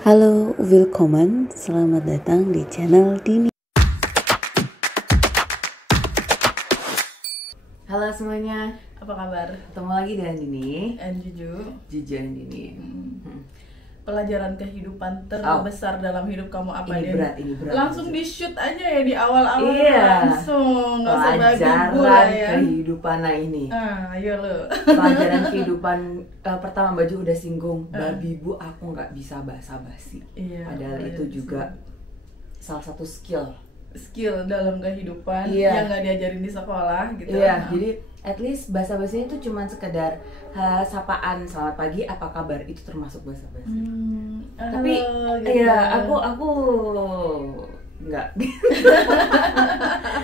Halo, willkommen, selamat datang di channel Dini. Halo semuanya, Apa kabar? ketemu lagi dengan Dini, Juju. and Dini. Pelajaran kehidupan terbesar dalam hidup kamu apa, Ini Din? berat, ini berat. Langsung di shoot aja ya di awal-awal. Iya. Langsung, nggak usah babi bu Pelajaran lah ya. kehidupan, nah ini Ayo lo. pelajaran kehidupan. Pertama baju udah singgung, babi bu aku nggak bisa basa-basi. Iya, Padahal itu juga salah satu skill. Dalam kehidupan Iya. yang nggak diajarin di sekolah gitu. Iya, Nah, jadi at least basa-basinya itu cuma sekedar sapaan, selamat pagi, apa kabar, itu termasuk basa-basi. Tapi halo, gitu. iya, aku nggak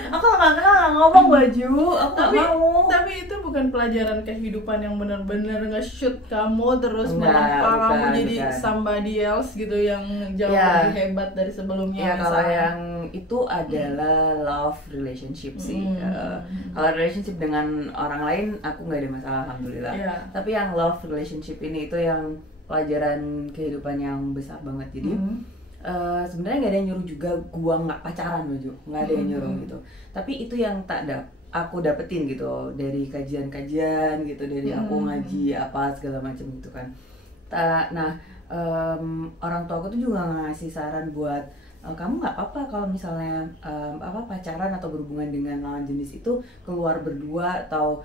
aku nggak kenal ngomong baju, aku nggak mau. Tapi itu bukan pelajaran kehidupan yang benar-benar nge-shoot kamu terus Enggak, menempa kamu bukan, jadi bukan. somebody else gitu yang jauh Ya. lebih hebat dari sebelumnya. Ya kalau misalnya. yang itu adalah love relationship sih. Kalau relationship dengan orang lain aku nggak ada masalah, alhamdulillah. Iya. Tapi yang love relationship ini itu yang pelajaran kehidupan yang besar banget. Jadi sebenarnya nggak ada yang nyuruh juga gua nggak pacaran baju, nggak ada yang nyuruh gitu. Tapi itu yang aku dapetin gitu dari kajian-kajian gitu, dari aku ngaji apa segala macam gitu kan. Nah orang tua aku tuh juga ngasih saran buat kamu nggak apa-apa kalau misalnya pacaran atau berhubungan dengan lawan jenis itu keluar berdua atau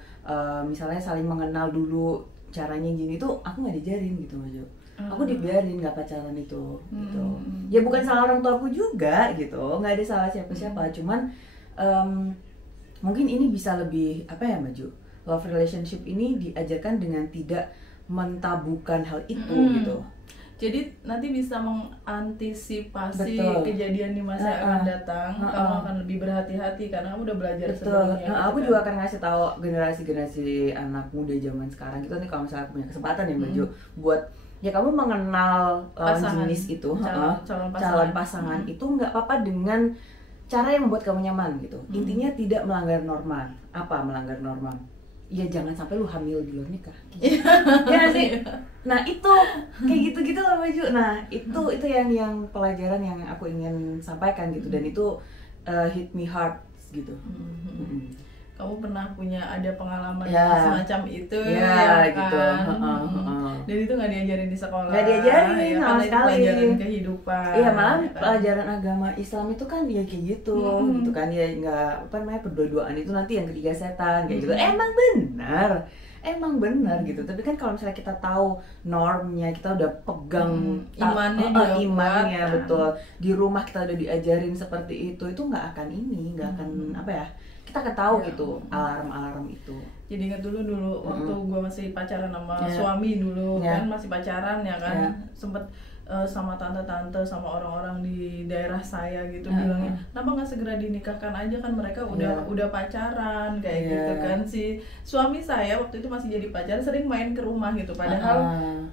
misalnya saling mengenal dulu, caranya gini tuh aku nggak diajarin gitu Maju. Aku dibiarin nggak pacaran itu gitu. Ya bukan salah orang tua aku juga gitu, nggak ada salah siapa-siapa, cuman mungkin ini bisa lebih apa ya Maju, love relationship ini diajarkan dengan tidak mentabukan hal itu gitu. Jadi nanti bisa mengantisipasi Betul. kejadian di masa yang akan datang. Kamu akan lebih berhati-hati karena kamu udah belajar Betul. sebelumnya. Nah, gitu aku kan. juga akan ngasih tahu generasi anak muda zaman sekarang gitu nih, kalau misalnya aku punya kesempatan ya Baju buat ya kamu mengenal lawan Pasangan. jenis itu, Calon pasangan itu nggak apa-apa dengan cara yang membuat kamu nyaman gitu. Intinya tidak melanggar norma. Apa melanggar norma? Ya jangan sampai lu hamil di luar nikah. Ya sih. Nah itu kayak gitu-gitu loh Baju. Nah itu yang pelajaran yang aku ingin sampaikan gitu, dan itu hit me hard gitu. Kamu pernah punya ada pengalaman Ya. semacam itu Ya, kan? gitu. Dan itu nggak diajarin di sekolah. Nggak diajarin ya, sama karena itu sekali. pelajaran kehidupan. Iya, malah ya kan? pelajaran agama Islam itu kan ya kayak gitu, gitu kan ya, nggak apa namanya, berdua-duaan itu nanti yang ketiga setan kayak gitu. Emang benar gitu. Tapi kan kalau misalnya kita tahu normnya, kita udah pegang Imannya juga imannya kuat. betul. Di rumah kita udah diajarin seperti itu nggak akan nggak akan apa ya? Kita akan tahu gitu alarm-alarm itu. Jadi ingat dulu waktu gue masih pacaran sama Yeah. suami dulu Yeah. kan, masih pacaran ya kan, Yeah. sempet sama tante-tante sama orang-orang di daerah saya gitu bilangnya, kenapa nggak segera dinikahkan aja, kan mereka udah pacaran kayak gitu kan. Si suami saya waktu itu masih jadi pacar, sering main ke rumah gitu, padahal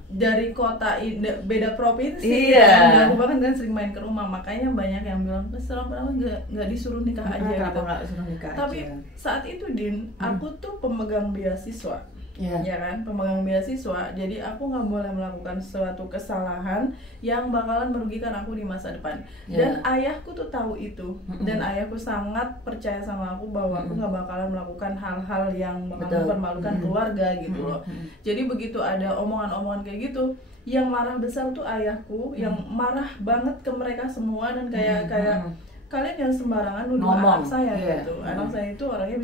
dari kota beda provinsi Iya. jauh banget kan, sering main ke rumah. Makanya banyak yang bilang kenapa nggak disuruh nikah aja Kenapa gitu. nggak suruh nikah Tapi aja? saat itu Din, aku tuh pemegang beasiswa. Iya. Ya kan, pemegang beasiswa. Jadi aku nggak boleh melakukan suatu kesalahan yang bakalan merugikan aku di masa depan. Dan ayahku tuh tahu itu. Dan ayahku sangat percaya sama aku bahwa aku nggak bakalan melakukan hal-hal yang mempermalukan keluarga gitu loh. Jadi begitu ada omongan-omongan kayak gitu, yang marah besar tuh ayahku, yang marah banget ke mereka semua, dan kayak kalian yang sembarangan nuduh Ngomong. anak saya Iya. gitu. Anak saya itu orangnya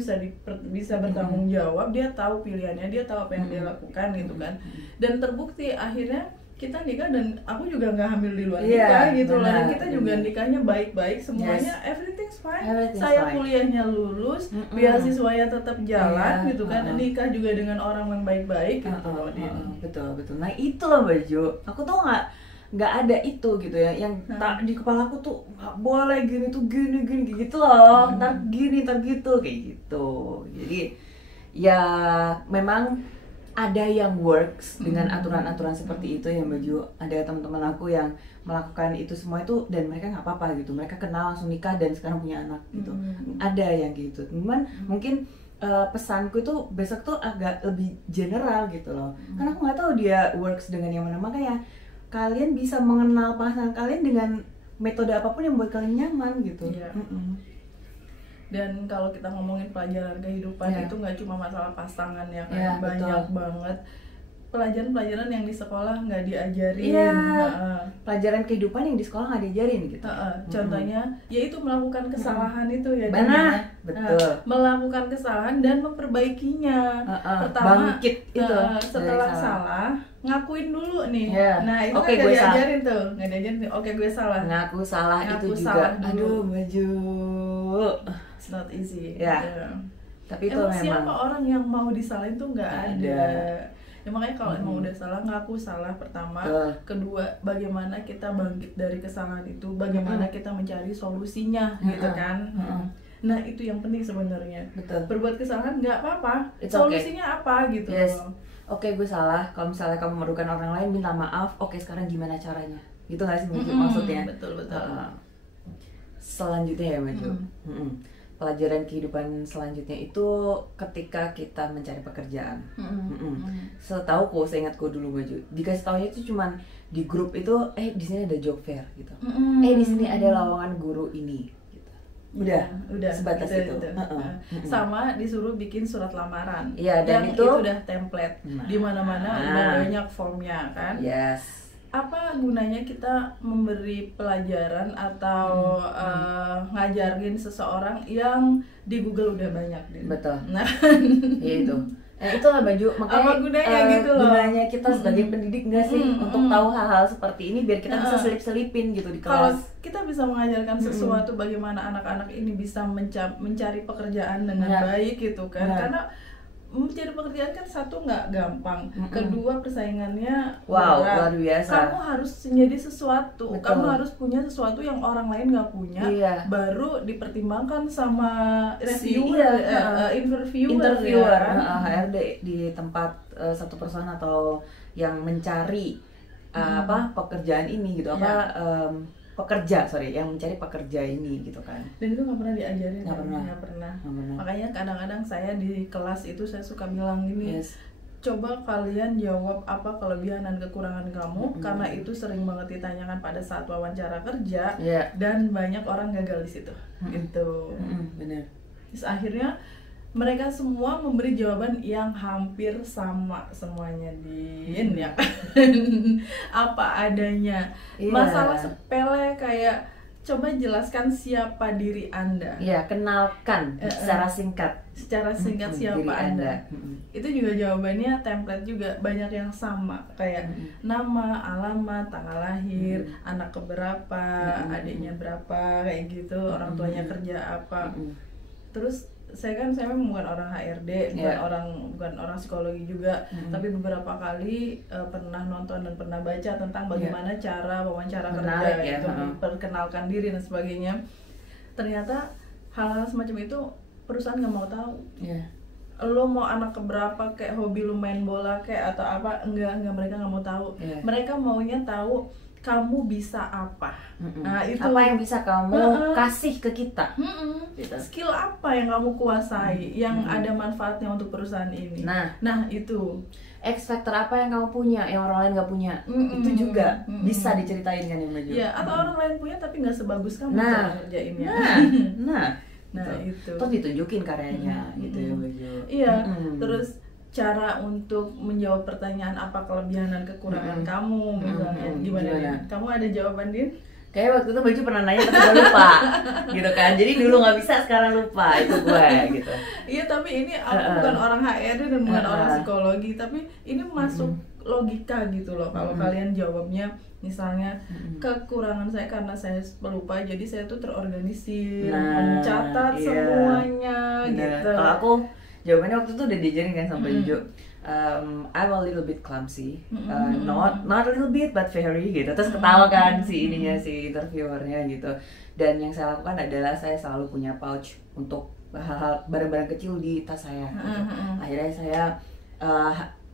bisa bertanggung jawab, dia tahu pilihannya, dia tahu apa yang dia lakukan gitu kan. Dan terbukti akhirnya kita nikah, dan aku juga nggak hamil di luar Iya, nikah gitu loh. Dan benar, kita juga benar. nikahnya baik-baik, semuanya Yes. everything's fine. Everything's Saya fine. kuliahnya lulus, beasiswanya tetap jalan Iya, gitu kan. Nikah juga dengan orang yang baik-baik gitu loh, Din. Betul. Nah itu loh Baju, aku tuh nggak ada itu gitu ya, yang di kepala aku tuh nggak boleh gini tuh gini gitu loh, ntar gini ntar gitu kayak gitu. Jadi ya memang ada yang works dengan aturan-aturan seperti itu ya Baju. Ada teman-teman aku yang melakukan itu semua itu dan mereka nggak apa-apa gitu, mereka kenal langsung nikah dan sekarang punya anak gitu. Ada yang gitu, cuman mungkin pesanku itu besok tuh agak lebih general gitu loh, karena aku nggak tahu dia works dengan yang mana. Makanya kalian bisa mengenal pasangan kalian dengan metode apapun yang buat kalian nyaman gitu. Iya. Dan kalau kita ngomongin pelajaran kehidupan itu nggak cuma masalah pasangan ya kan, banyak banget pelajaran-pelajaran yang di sekolah nggak diajarin. Pelajaran kehidupan yang di sekolah nggak diajarin gitu. Contohnya yaitu melakukan kesalahan itu ya. Betul. Melakukan kesalahan dan memperbaikinya. Pertama bangkit itu setelah salah ngakuin dulu nih. Nah itu kan nggak diajarin tuh, nggak diajarin. Oke, gue salah. Ngaku salah itu juga. Salah dulu. Aduh baju. It's not easy. Tapi itu emang memang siapa orang yang mau disalahin tuh nggak ada. Ya makanya kalau emang udah salah, ngaku salah pertama. Kedua, bagaimana kita bangkit dari kesalahan itu, bagaimana kita mencari solusinya gitu kan. Nah itu yang penting sebenarnya. Berbuat kesalahan nggak apa-apa, solusinya apa gitu. Oke, gue salah. Kalau misalnya kamu merugikan orang lain, minta maaf. Oke, sekarang gimana caranya? Gitu nggak sih maksudnya? Betul. Selanjutnya ya Maju. Pelajaran kehidupan selanjutnya itu ketika kita mencari pekerjaan. Setahuku, seingatku dulu Maju, dikasih taunya itu cuman di grup itu, di sini ada job fair gitu. Di sini ada lowongan guru ini. Gitu. Udah sebatas gitu, itu. Sama disuruh bikin surat lamaran. Dan itu udah template. Di mana-mana udah banyak formnya kan. Apa gunanya kita memberi pelajaran atau ngajarin seseorang yang di Google udah banyak deh. Betul. Nah, itu. Itulah Baju. Makanya apa gunanya gitu loh. Gunanya kita sebagai pendidik nggak sih untuk tahu hal-hal seperti ini biar kita bisa selip-selipin gitu di kelas. Kalau kita bisa mengajarkan sesuatu bagaimana anak-anak ini bisa mencari pekerjaan dengan baik gitu kan. Karena mencari pekerjaan kan satu nggak gampang, kedua persaingannya luar biasa. Kamu harus menjadi sesuatu, kamu harus punya sesuatu yang orang lain nggak punya, baru dipertimbangkan sama reviewer, interviewer, HRD di tempat satu perusahaan atau yang mencari pekerjaan ini gitu, yang mencari pekerja ini gitu kan. Dan itu nggak pernah diajarin. Nggak pernah. Makanya kadang-kadang saya di kelas itu saya suka bilang gini, coba kalian jawab apa kelebihan dan kekurangan kamu, karena itu sering banget ditanyakan pada saat wawancara kerja, dan banyak orang gagal di situ. Gitu. Benar. Terus akhirnya mereka semua memberi jawaban yang hampir sama semuanya, Din, ya kan? Apa adanya. Masalah sepele kayak coba jelaskan siapa diri Anda. Kenalkan secara singkat. Siapa Anda. Itu juga jawabannya template juga, banyak yang sama kayak nama, alamat, tanggal lahir, anak keberapa, adiknya berapa, kayak gitu, orang tuanya kerja apa. Terus saya memang bukan orang HRD, bukan orang psikologi juga, tapi beberapa kali pernah nonton dan pernah baca tentang bagaimana cara wawancara kerja, itu memperkenalkan diri dan sebagainya. Ternyata hal-hal semacam itu perusahaan nggak mau tahu. Lo mau anak keberapa, kayak hobi lo main bola kayak atau apa, enggak mereka nggak mau tahu. Mereka maunya tahu kamu bisa apa. Nah, itu apa yang bisa kamu kasih ke kita. Gitu. Skill apa yang kamu kuasai yang ada manfaatnya untuk perusahaan ini. Nah itu X factor apa yang kamu punya yang orang lain nggak punya. Itu juga bisa diceritain kan ya Maju. Atau orang lain punya tapi nggak sebagus kamu cara ngerjainnya. Nah itu terus ditunjukin karyanya gitu ya Maju. Terus cara untuk menjawab pertanyaan apa kelebihan dan kekurangan kamu misalnya gimana? Kamu ada jawaban, Din? Kayak waktu itu Baju pernah nanya tapi gue lupa gitu kan, jadi dulu nggak bisa sekarang lupa, itu gue gitu. Tapi ini aku bukan orang HRD dan bukan orang psikologi, tapi ini masuk logika gitu loh. Kalau kalian jawabnya misalnya kekurangan saya karena saya pelupa, jadi saya tuh terorganisir, mencatat semuanya gitu. Kalau aku jawabannya waktu itu udah diajarin kan sama Jojo. I'm a little bit clumsy, not a little bit but very gitu. Terus ketawa kan si interviewernya gitu. Dan yang saya lakukan adalah saya selalu punya pouch untuk hal-hal barang-barang kecil di tas saya. Gitu. Akhirnya saya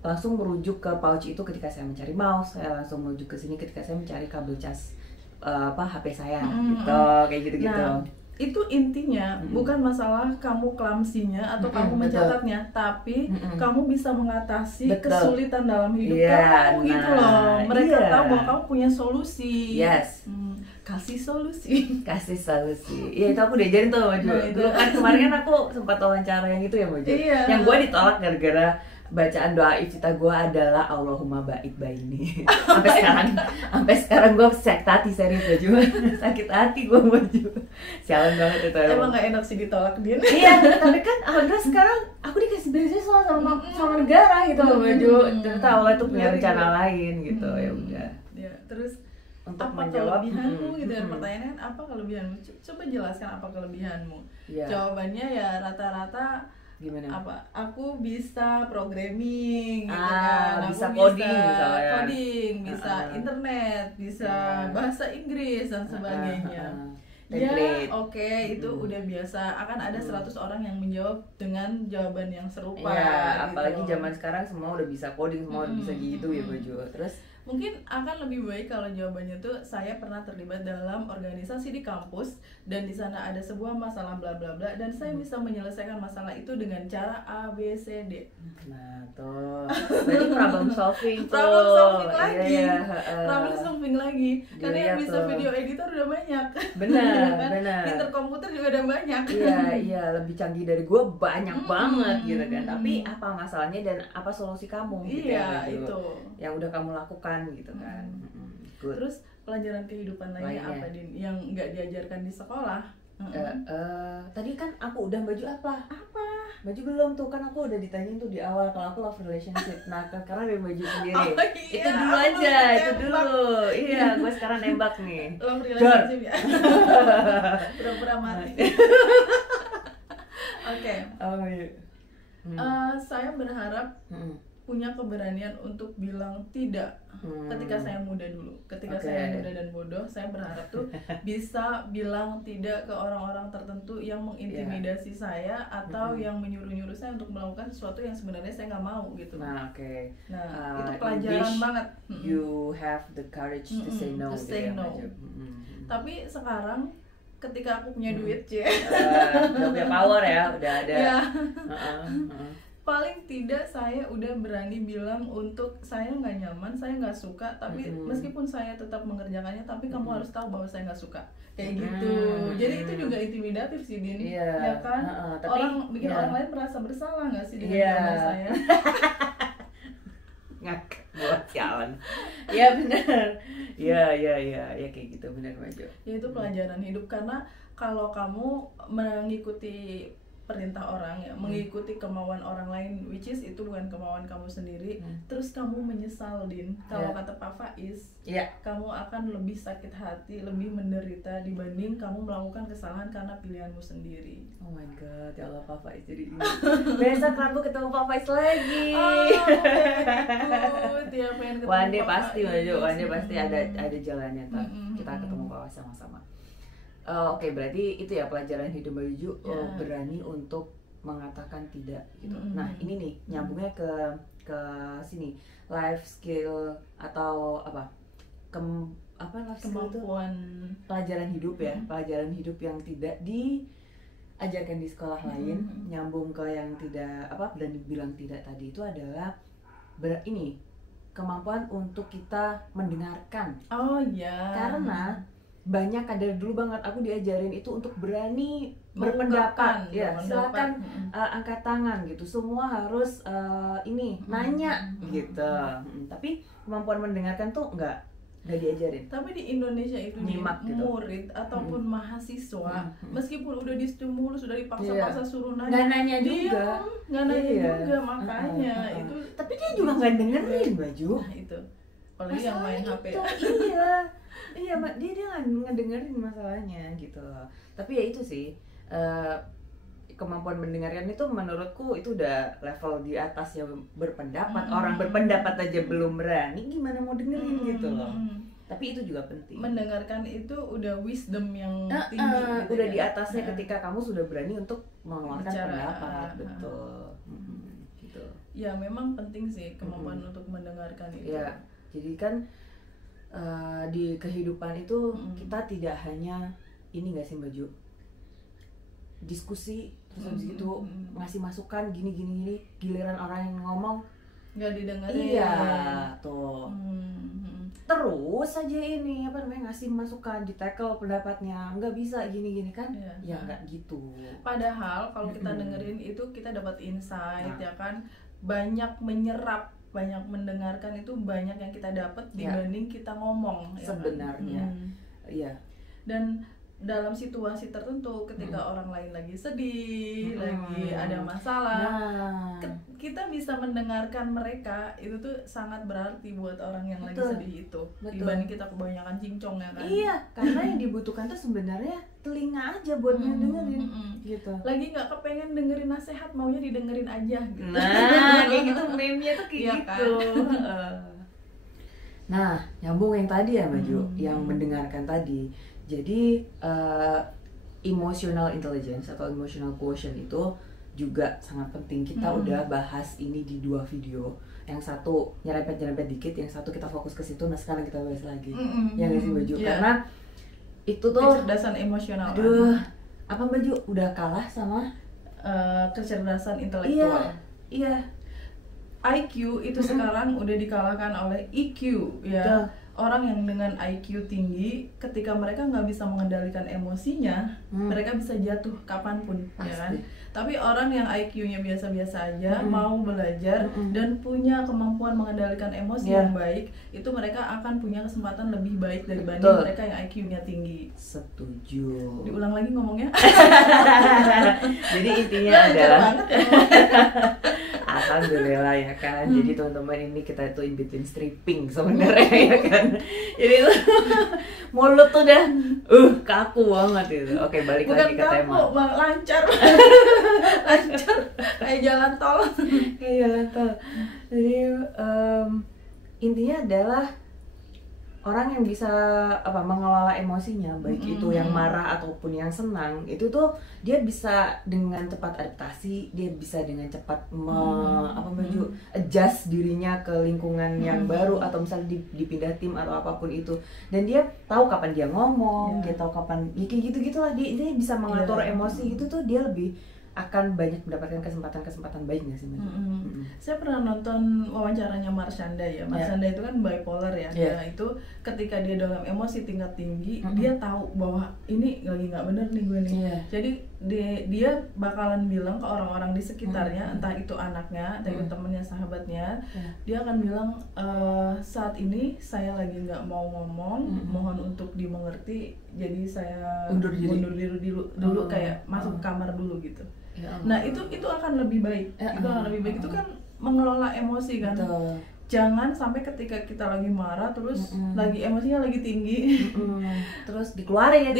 langsung merujuk ke pouch itu ketika saya mencari mouse. Saya langsung merujuk ke sini ketika saya mencari kabel cas HP saya gitu, kayak gitu-gitu. Nah, itu intinya bukan masalah kamu clumsy-nya atau kamu mencatatnya, tapi kamu bisa mengatasi kesulitan dalam hidup kamu gitu loh. Mereka tahu bahwa kamu punya solusi. Yes. Kasih solusi. Iya, itu aku diajarin tuh Maju. Dulu kan kemarin kan aku sempat wawancara yang itu ya Maju. Yang gue ditolak gara-gara bacaan doa cita gue adalah Allahumma ba'id baini. sampai sekarang gue sakit hati, serius Maju. Sakit hati gue Maju. Sialan banget itu. Emang gak enak sih ditolak dia. Iya, tapi kan alhamdulillah sekarang aku dikasih beasiswa sama negara gitu loh Maju. Ternyata Allah tuh punya rencana lain gitu. Ya udah. Ya, terus untuk apa menjawab kelebihanmu gitu kan, pertanyaannya apa kelebihanmu, coba jelaskan apa kelebihanmu. Jawabannya ya rata-rata gimana? Apa? Aku bisa programming gitu kan. Aku bisa coding misalnya. Coding, bisa internet, bisa bahasa Inggris dan sebagainya. Ya, oke, itu udah biasa. Akan ada 100 orang yang menjawab dengan jawaban yang serupa. Iya, gitu. apalagi zaman sekarang semua udah bisa coding, semua udah bisa gitu ya Baju. Terus mungkin akan lebih baik kalau jawabannya tuh saya pernah terlibat dalam organisasi di kampus dan di sana ada sebuah masalah bla bla bla dan saya bisa menyelesaikan masalah itu dengan cara A B C D. Nah tuh, berarti problem solving lagi. Problem solving lagi. Karena yang bisa video editor udah banyak. Benar, kan? benar. Pinter komputer juga udah banyak. Iya, lebih canggih dari gue banyak banget gitu kan. Tapi apa masalahnya dan apa solusi kamu gitu ya, itu yang udah kamu lakukan gitu kan. Terus pelajaran kehidupan lainnya apa Din yang nggak diajarkan di sekolah? Tadi kan aku udah Baju apa? Baju belum tuh, kan aku udah ditanyain tuh di awal kalau aku love relationship. Nah karena dari Baju sendiri itu dulu aja, itu dulu. Iya, gue sekarang nembak nih. Love relationship ya. Pura-pura mati. Oke. Saya berharap punya keberanian untuk bilang tidak ketika saya muda dulu. Ketika saya muda dan bodoh, saya berharap tuh bisa bilang tidak ke orang-orang tertentu yang mengintimidasi saya atau yang menyuruh-nyuruh saya untuk melakukan sesuatu yang sebenarnya saya nggak mau gitu. Nah, itu pelajaran banget. You have the courage to say no. Tapi sekarang ketika aku punya duit, udah punya power ya, udah ada. Paling tidak saya udah berani bilang untuk saya nggak nyaman, saya nggak suka, tapi meskipun saya tetap mengerjakannya, tapi kamu harus tahu bahwa saya nggak suka, kayak gitu. Jadi itu juga intimidatif sih Din, ya kan? Orang bikin orang lain merasa bersalah nggak sih dengan jawaban saya? Ngak buat jalan. Ya benar. Ya kayak gitu, benar Maju. Ya itu pelajaran hidup, karena kalau kamu mengikuti perintah orang ya, mengikuti kemauan orang lain, which is itu bukan kemauan kamu sendiri, terus kamu menyesal Din. Kalau kata Pak Faiz, kamu akan lebih sakit hati, lebih menderita dibanding kamu melakukan kesalahan karena pilihanmu sendiri. Oh my god, ya Allah, Pak Faiz jadi ini. Besok Rabu ketemu Pak Faiz lagi. Ya, pengen ketemu one day Pak pasti Faiz. one day pasti ada jalannya ntar. Kita ketemu Pak Faiz sama-sama. Oke, berarti itu ya pelajaran hidup Baju, berani untuk mengatakan tidak gitu. Nah ini nih nyambungnya ke sini, life skill atau apa life skill itu pelajaran hidup ya, pelajaran hidup yang tidak diajarkan di sekolah lain. Nyambung ke yang tidak berani bilang tidak tadi itu adalah ini kemampuan untuk kita mendengarkan. Karena banyak kan dari dulu banget aku diajarin itu untuk berani berpendapat, silakan angkat tangan gitu, semua harus nanya gitu. Tapi kemampuan mendengarkan tuh nggak diajarin. Tapi di Indonesia itu nyimak gitu. Murid ataupun mahasiswa meskipun udah distimulus, sudah dipaksa-paksa suruh nanya, nggak nanya juga, makanya itu. Tapi dia juga nggak dengerin Baju. Nah itu apalagi yang main HP. Iya, dia nggak ngedengerin masalahnya gitu loh. Tapi ya itu sih, kemampuan mendengarkan itu menurutku itu udah level di atasnya berpendapat. Orang berpendapat aja belum berani, gimana mau dengerin gitu loh. Tapi itu juga penting. Mendengarkan itu udah wisdom yang tinggi. Gitu udah di atasnya ketika kamu sudah berani untuk mengeluarkan pendapat, betul. Gitu. Ya memang penting sih kemampuan untuk mendengarkan itu. Ya, jadi kan di kehidupan itu kita tidak hanya ini nggak sih Baju, diskusi terus habis gitu ngasih masukan gini, giliran orang yang ngomong nggak didengerin. iya tuh. Terus aja ini apa namanya ngasih masukan, di tackle pendapatnya nggak bisa gini kan, ya nggak gitu. Padahal kalau kita dengerin itu kita dapat insight ya kan, banyak menyerap, banyak mendengarkan, itu banyak yang kita dapat dibanding kita ngomong sebenarnya ya kan? Dan dalam situasi tertentu ketika orang lain lagi sedih, lagi ada masalah, kita bisa mendengarkan mereka, itu tuh sangat berarti buat orang yang lagi sedih itu. Dibanding kita kebanyakan cincong ya kan. Iya, karena yang dibutuhkan tuh sebenarnya telinga aja buat dengerin gitu. Lagi nggak kepengen dengerin nasihat, maunya didengerin aja gitu. Nah, kayak gitu meme-nya tuh kayak gitu. Kan? Nah, nyambung yang tadi ya Maju, yang mendengarkan tadi. Jadi emotional intelligence atau emotional quotient itu juga sangat penting. Kita udah bahas ini di 2 video. Yang satu nyerempet dikit, yang satu kita fokus ke situ. Nah sekarang kita bahas lagi. Ya nggak sih Maju? Karena itu tuh kecerdasan emosional. Aduh, apa Maju? Udah kalah sama kecerdasan intelektual. Iya. IQ itu sekarang udah dikalahkan oleh EQ ya. Orang yang dengan IQ tinggi, ketika mereka nggak bisa mengendalikan emosinya, mereka bisa jatuh kapanpun. Ya kan? Tapi orang yang IQ-nya biasa-biasa aja, mau belajar dan punya kemampuan mengendalikan emosi yang baik, itu mereka akan punya kesempatan lebih baik dibanding mereka yang IQ-nya tinggi. Setuju. Diulang lagi ngomongnya. Jadi intinya adalah alhamdulillah ya kan. Jadi teman-teman, ini kita tuh in between stripping sebenarnya ya kan. Jadi tuh mulut tuh udah kaku banget itu. Oke, balik lagi ke tema. Bukan kaku, lancar. Lancar kayak jalan tol. Jadi intinya adalah orang yang bisa mengelola emosinya, baik itu yang marah ataupun yang senang, itu tuh dia bisa dengan cepat adaptasi, dia bisa dengan cepat adjust dirinya ke lingkungan yang baru, atau misalnya dipindah tim atau apapun itu, dan dia tahu kapan dia ngomong, dia tahu kapan kayak gitu-gitulah, dia bisa mengatur emosi. Itu tuh dia lebih akan banyak mendapatkan kesempatan baik nggak sih? Saya pernah nonton wawancaranya Marshanda ya. Marshanda itu kan bipolar ya. Nah, itu ketika dia dalam emosi tingkat tinggi, dia tahu bahwa ini lagi nggak bener nih gue nih. Jadi dia bakalan bilang ke orang-orang di sekitarnya, entah itu anaknya, entah itu temennya, sahabatnya, dia akan bilang, saat ini saya lagi nggak mau ngomong, mohon untuk dimengerti, jadi saya mundur diri dulu, kayak masuk kamar dulu gitu. Nah itu akan lebih baik. Itu akan lebih baik. Itu kan mengelola emosi kan. Jangan sampai ketika kita lagi marah terus lagi emosinya lagi tinggi, terus dikeluarin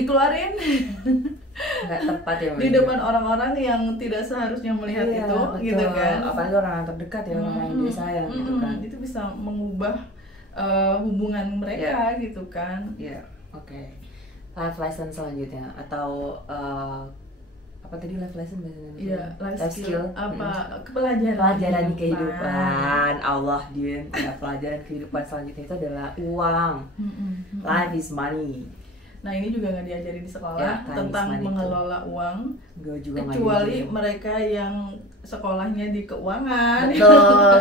nggak tepat ya di depan orang-orang yang tidak seharusnya melihat itu, gitu kan. Apalagi orang terdekat ya, orang yang dia sayang gitu kan. Itu bisa mengubah hubungan mereka gitu kan. Oke. Life lesson selanjutnya atau apa tadi life lesson bahasa Indonesia? Life skill. Pelajaran kehidupan. Allah Din. Pelajaran kehidupan selanjutnya itu adalah uang. Life is money. Nah ini juga nggak diajari di sekolah tentang mengelola uang, kecuali mereka yang sekolahnya di keuangan. Betul.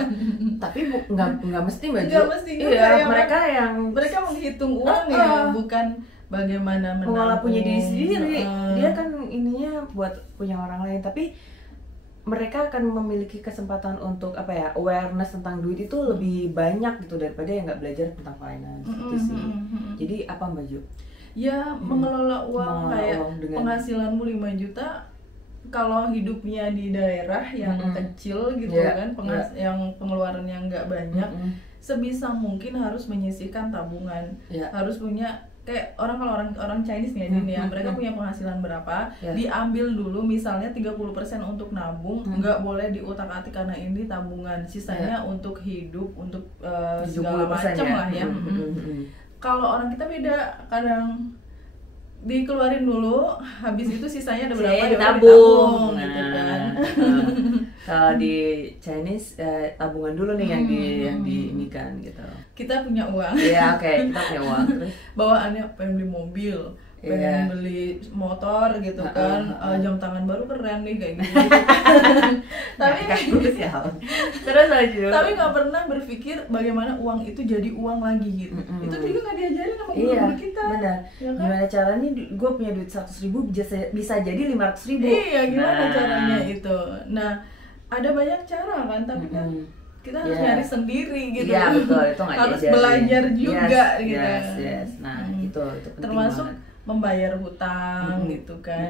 Tapi nggak mesti Mbak Ju. Mereka menghitung uang ya, bukan bagaimana mengelola punya diri sendiri. Dia kan ininya buat punya orang lain, tapi mereka akan memiliki kesempatan untuk awareness tentang duit itu lebih banyak gitu daripada yang nggak belajar tentang finance gitu sih. Jadi apa Mbak Ju? Ya mengelola uang, kayak penghasilanmu 5 juta, kalau hidupnya di daerah yang kecil gitu kan, yang pengeluarannya nggak banyak, sebisa mungkin harus menyisihkan tabungan, harus punya. Kayak orang Chinese nih ya, mereka punya penghasilan berapa, diambil dulu misalnya 30% untuk nabung, nggak boleh diutak-atik karena ini tabungan, sisanya untuk hidup, untuk segala macam lah ya. Kalau orang kita beda, kadang dikeluarin dulu, habis itu sisanya ada berapa ditabung gitu kan. Kalau di Chinese tabungan dulu nih yang di ini kan gitu. Kita punya uang. Kita punya uang. Terus bawaannya pengen beli mobil, pengen beli motor gitu kan, jam tangan baru keren nih kayak gitu. Tapi terus aja. Tapi nggak pernah berpikir bagaimana uang itu jadi uang lagi gitu. Itu juga nggak diajarin sama guru kita. Benar. Ya kan? Gimana caranya gue punya duit 100.000 bisa jadi 500.000. Iya, gimana caranya itu. Nah, ada banyak cara kan, tapi kan kita harus nyari sendiri gitu. Iya, betul, itu nggak harus belajar juga gitu. Yes. Nah, itu penting termasuk banget. Membayar hutang gitu kan.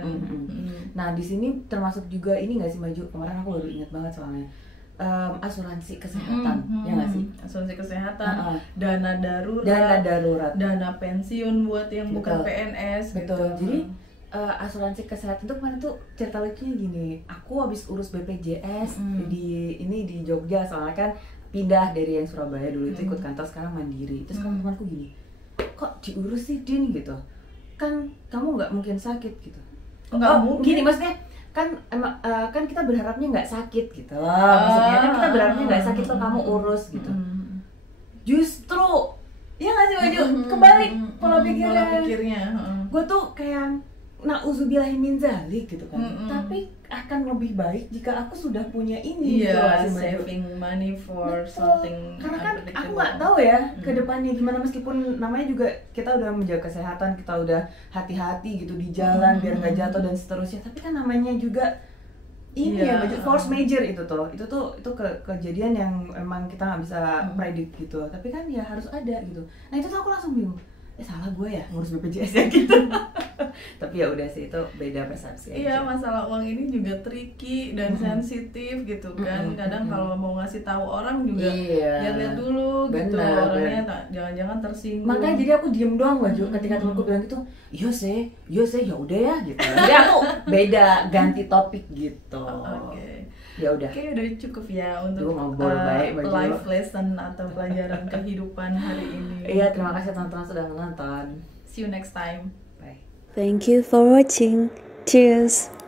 Nah, di sini termasuk juga ini nggak sih Maju? Kemarin aku baru ingat banget soalnya asuransi kesehatan, ya nggak sih? Asuransi kesehatan, dana darurat, dana pensiun buat yang bukan PNS. Betul. Gitu. Jadi asuransi kesehatan tuh kemarin tuh cerita lucunya gini, aku habis urus BPJS di Jogja, soalnya kan pindah dari yang Surabaya dulu itu ikut kantor, sekarang mandiri. Terus temanku gini, kok diurus sih Din gitu, kan kamu nggak mungkin sakit gitu. Mungkin. Gini maksudnya kan kan kita berharapnya nggak sakit gitu loh, maksudnya kan kita berharapnya nggak sakit loh kamu urus gitu. Justru ya nggak sih Maju, kebalik pola pikirnya. Gue tuh kayak na'udzubillahi min dzalik gitu kan. Tapi akan lebih baik jika aku sudah punya ini gitu lah, saving money for something. Karena kan aku nggak tahu ya ke depannya gimana, meskipun namanya juga kita udah menjaga kesehatan, kita udah hati-hati gitu di jalan biar nggak jatuh dan seterusnya. Tapi kan namanya juga ini ya force major itu kejadian yang emang kita nggak bisa predik gitu. Tapi kan ya harus ada gitu. Nah itu tuh aku langsung bingung, salah gue ya ngurus BPJS ya gitu. Tapi ya udah sih, itu beda persepsi aja. Iya, masalah uang ini juga tricky dan sensitif gitu kan. Kadang kalau mau ngasih tahu orang juga lihat-lihat dulu gitu, orangnya jangan-jangan tersinggung. Makanya jadi aku diem doang Maju ketika temanku bilang gitu, iya sih ya udah ya gitu. Jadi aku beda, ganti topik gitu. Oke. Ya udah. Oke, udah cukup ya untuk life lesson atau pelajaran kehidupan hari ini. Iya, terima kasih teman-teman sudah menonton. See you next time. Bye. Thank you for watching. Cheers.